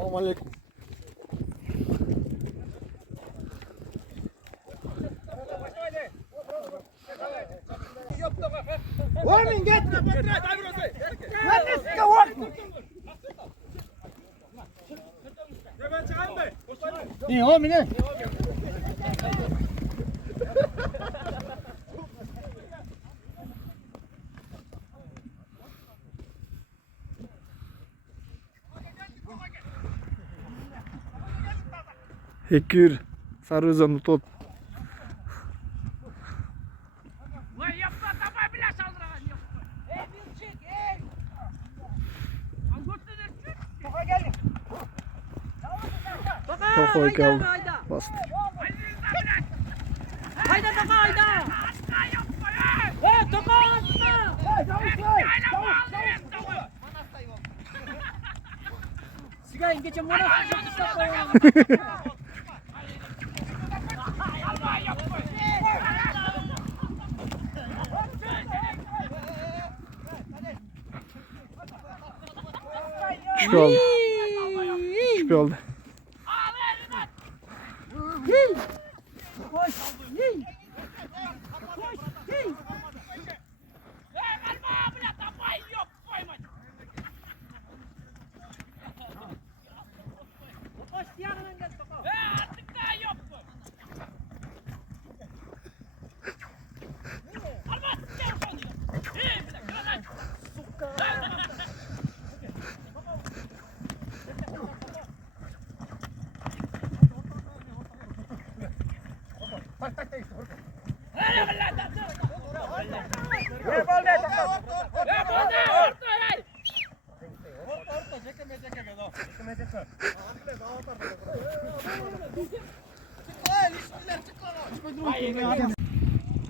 Aleyküm. Warning, get! Let's go work! İyi o mine. Ekür sarı uzanı tot. Vay yapma tabağı bile saldıran yok. Ey bir çık ey. Al götür çık. Toka gelin. Tokoy geldi. Bastı. Hayda toka hayda. Hey toka atma. Sigayın geçen bana Şüphe oldu. Şüphe oldu.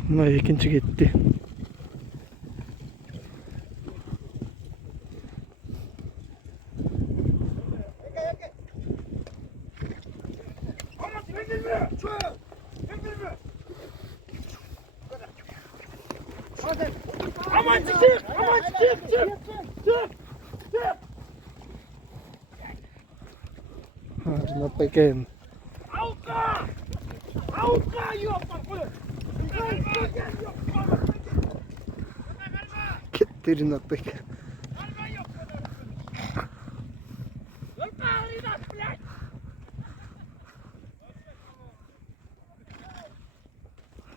Bunlar ikinci gitti. Aman çık! Aman çık! Çık! Harina pequeno. Auka! Auka yok bak bunu. Kettirina pequeno.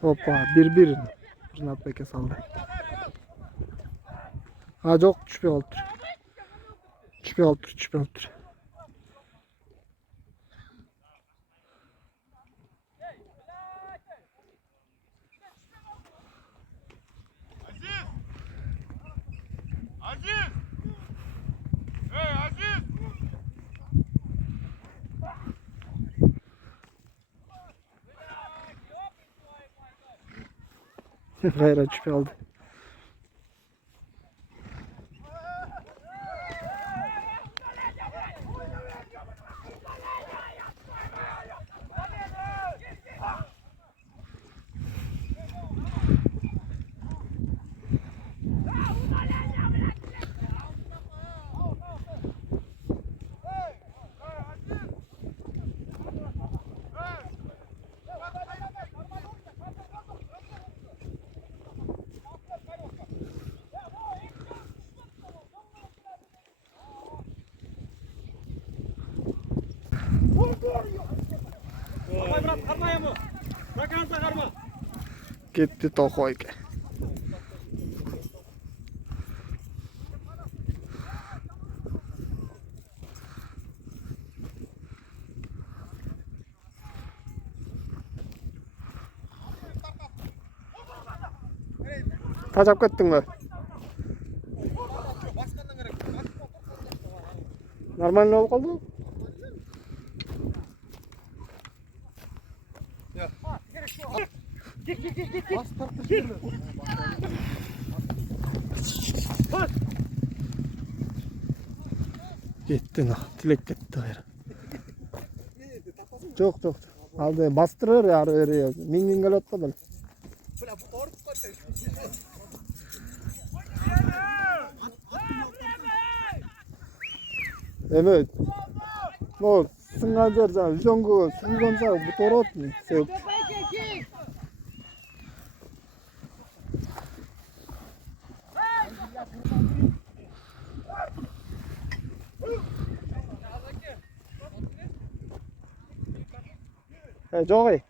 Hoppa bir. Rina pequeno saldı. Ha yok şüphe oldu. Şüphe oldu. Aziz! Hey Aziz! Gayret şüphe oldu. Bırak karmaya mı? Bırak ansa karma. Gitti Tokoy. 다 잡고 했던 거야. Нормально oldu kaldı. Gitti na. Tilek gitti gayrı. Çok. Aldı bastırır ya oraya. Mingin gel atla böyle. Evet. 뭐 승관자자 유정구 수비건사 뭐 돌았니? 세 저기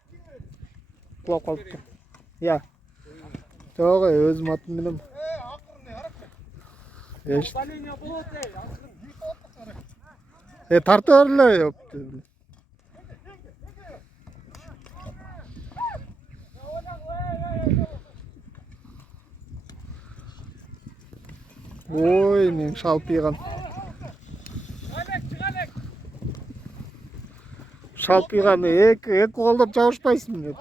kulak kalıptı. Ya. 저기 özüm atım bilim. Eşit. Tartı yaptı. Oy men şalpıygan. Şalpıygan ek kolдап жабышпайсың деп.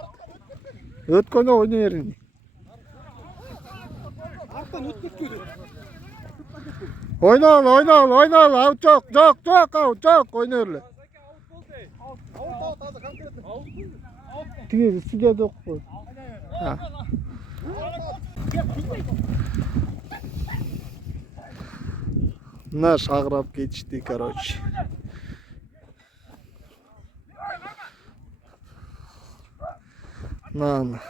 Өткөндө ойнай берин. Oyna. Out çok. Out oyna öyle. Tüge üstüde de koy. Ha. Наш аграп geçti короче. Lan.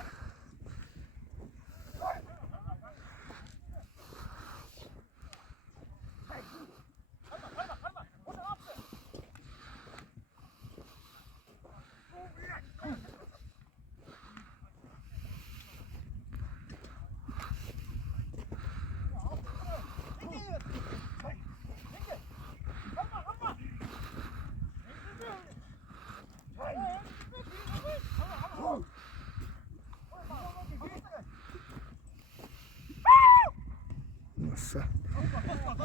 Nasıl?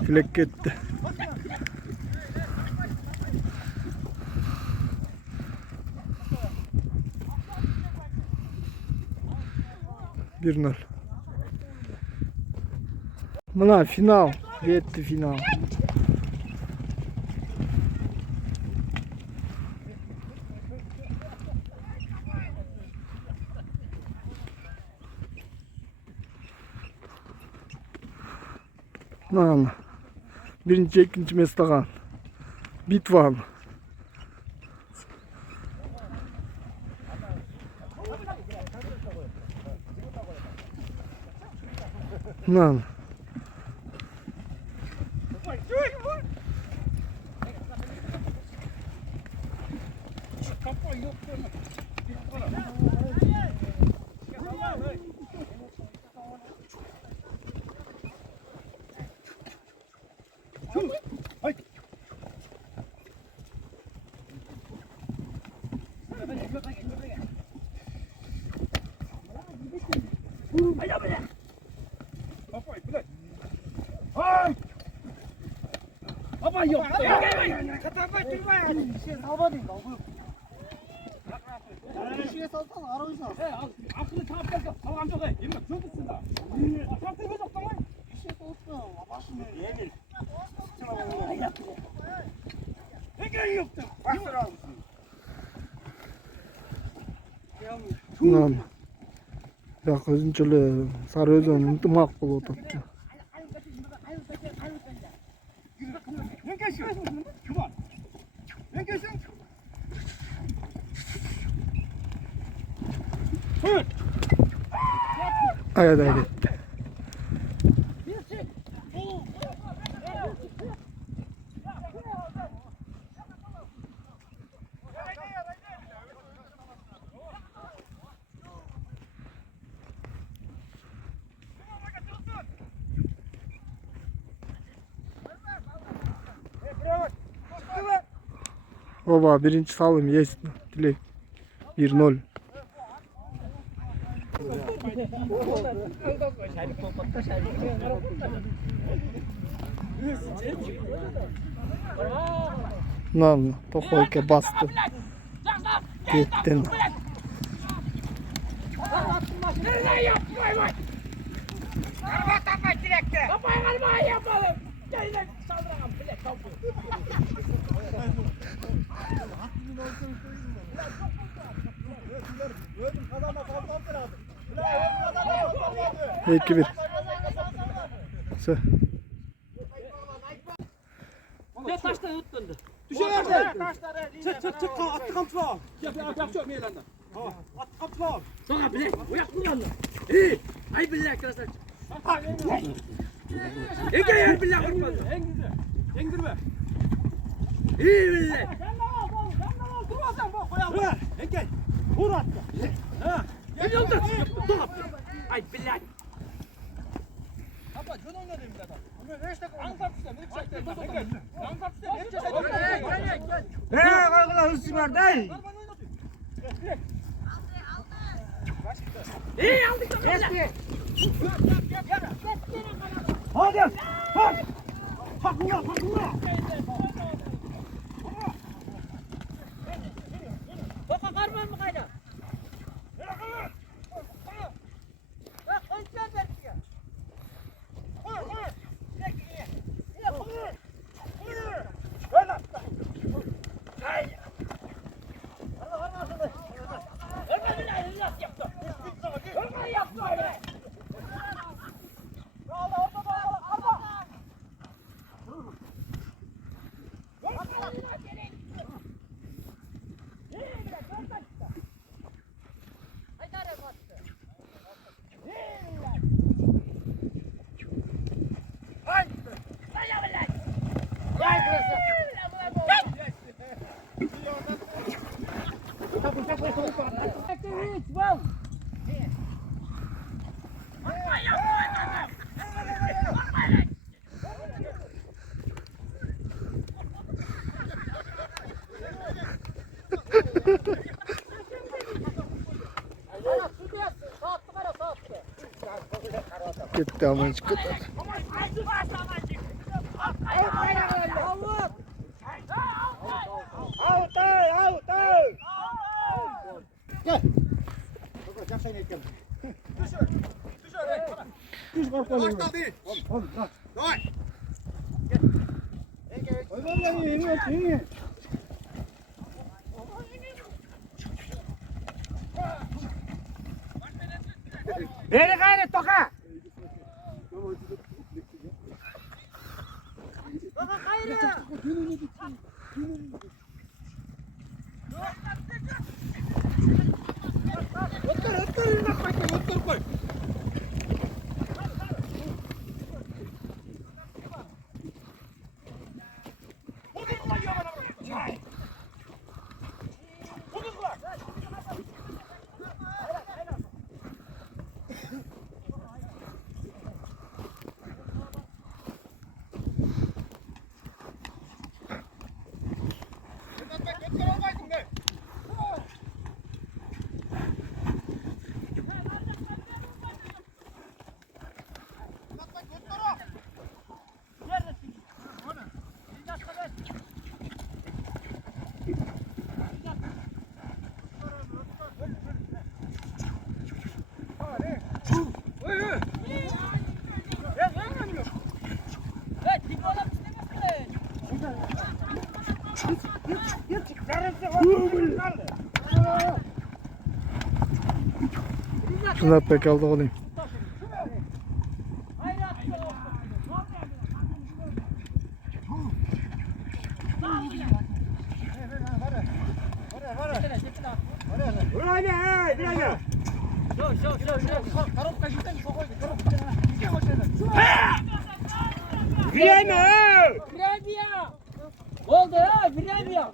Filek gitti. Bir nol. Mına final. Yetti final. Lan. Birinci, ikinci mesleğan. Bitva. Lan. Baba yok. Katabay durma. Bir şey salmadın mı? Bir şey salsan arayırsan. Al. Aklını tap gel. Tamam çok iyi. Yeme. Çok iyisin da. Çok iyi yok tamam. Bir şey olsun. Başını yedin. Ne yoktu? Bastır almışsın. Lan. Ya özünçülü Sarıözön ıntımak bulup otaptı. Ne geçiyorsun? Kıvan. Ne geçiyorsun? Ayada gitti. Baba birinci salım yes Dilek 1-0. Lan Tokoyke bastı. Gittin. Nereye yapmayın bak. Araba tapay direkte. Tapay araba yapalım. Gelin saldıralım bilek kapı. 2-1. Ne taştan yuttun? Düşer nerede? Çık. Attı kamçıla. Yap çok meylanda. Attı kamçıla. Sana bile. Uyak kullanma. İyi. Ay billah arkadaşlar. Ege yer billah korkma. Endirme. İyi billah. Sen de al. Durmasan bak koyalım. Engel. Vur attı. Ha. Gel oldu. Dolap. Ay billah. Abla şunu oynadım bir adam. Bunu 5 dakika anlat işte. Benim çektim. Anlat işte. Benim Kalkıla hırsız var değil. İyi aldık da billah. Hadi. Bak. Hakuna. Baka karman mı kayda? Bak konuşacağız belki ya. Gitti ama hiç kadar. Gel. Gel sen et gel. Düş korkalım. Oğlum bak. Vallahi iyi. Beni gayret toka. Toka gayret. Otur koy. Şunlar pek aldı olayım. Oldu ya, bilemiyorum.